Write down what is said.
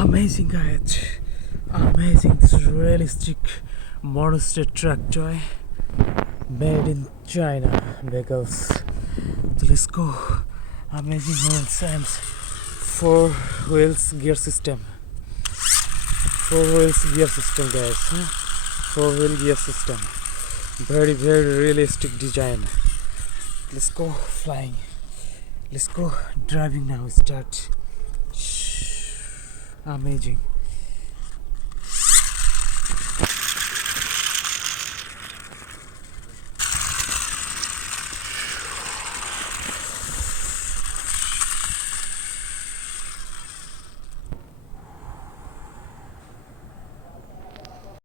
Amazing guys, amazing. This is realistic monster truck toy made in China vehicles. So let's go. Amazing wheels and four wheels gear system. Four wheels gear system guys. Four wheel gear system. Very realistic design. Let's go flying. Let's go driving now. Start. Amazing.